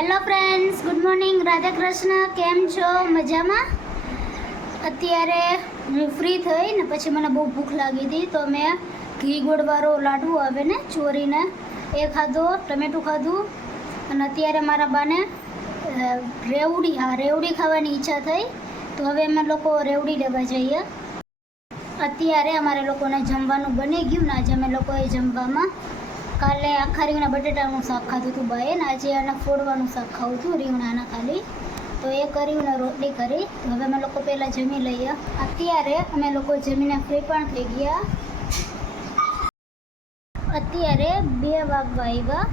Hello friends, good morning. Radha Krishna. કેમ છો? મજામાં? અત્યારે હું ફ્રી થઈ ને પછી મને બહુ ભૂખ લાગી હતી, તો મેં ઘી ગોળવાળો લાડુ આવે ને ચોરીને એ ખાધો, ટમેટું ખાધું. અને અત્યારે મારા બાને રેવડી ખાવાની ઈચ્છા થઈ, તો હવે અમે લોકો રેવડી લેવા જઈએ. અત્યારે અમારે લોકોને જમવાનું બની ગયું ને આજે અમે લોકોએ જમવામાં કાલે આખા રીંગણા બટેટાનું શાક ખાધું હતું બાએ, ને આજે આના ફોડવાનું શાક ખાવું હતું રીંગણાના ખાલી. તો એ કર્યું ને રોટલી કરી. તો હવે અમે લોકો પહેલાં જમી લઈએ. અત્યારે અમે લોકો જમીને ફ્રી પણ થઈ ગયા. અત્યારે 2 વાગવા આવ્યા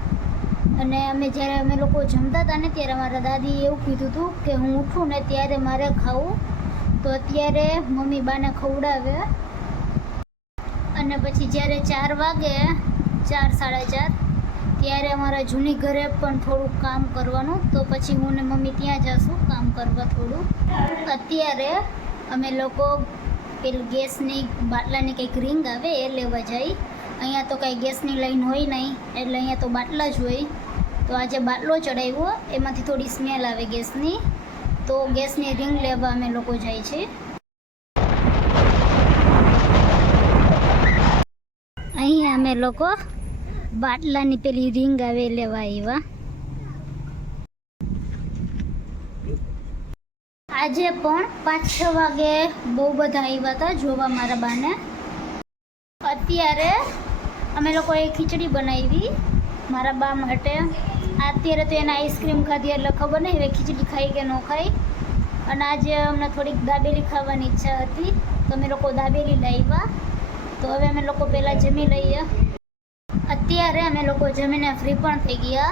અને જ્યારે અમે લોકો જમતા હતા ને ત્યારે મારા દાદીએ એવું કીધું હતું કે હું ઉઠું ને ત્યારે મારે ખાવું. તો અત્યારે મમ્મી બાને ખવડાવે અને પછી જ્યારે 4 વાગે 4 સાડા 4 ત્યારે અમારા જૂની ઘરે પણ થોડુંક કામ કરવાનું, તો પછી હું ને મમ્મી ત્યાં જઈશું કામ કરવા થોડું. અત્યારે અમે લોકો પેલી ગેસની બાટલાની કંઈક રિંગ આવે એ લેવા જઈ. અહીંયા તો કાંઈ ગેસની લાઈન હોય નહીં, એટલે અહીંયા તો બાટલા જ હોય. તો આજે બાટલો ચડાવ્યો, એમાંથી થોડી સ્મેલ આવે ગેસની, તો ગેસની રિંગ લેવા અમે લોકો જાય છે. અહીંયા અમે લોકો બાટલાની પેલી રિંગ આવે લેવા આવ્યા. આજે પણ 5-6 વાગે બહુ બધા આવ્યા હતા જોવા મારા બાને. અત્યારે અમે લોકોએ ખીચડી બનાવી મારા બા માટે. અત્યારે તો એને આઈસ્ક્રીમ ખાધી એટલે ખબર નહીં હવે ખીચડી ખાઈ કે ન ખાઈ. અને આજે અમને થોડીક દાબેલી ખાવાની ઈચ્છા હતી, તો અમે લોકો દાબેલી લાવ્યા. તો હવે અમે લોકો પહેલાં જમી લઈએ. અત્યારે અમે લોકો જમીને ફ્રી પણ થઈ ગયા.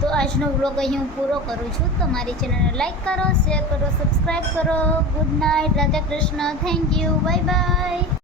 તો આજનો વ્લોગ અહીં હું પૂરો કરું છું. તો મારી ચેનલને લાઈક કરો, શેર કરો, સબસ્ક્રાઈબ કરો. Good night. Radha Krishna. Thank you. Bye bye.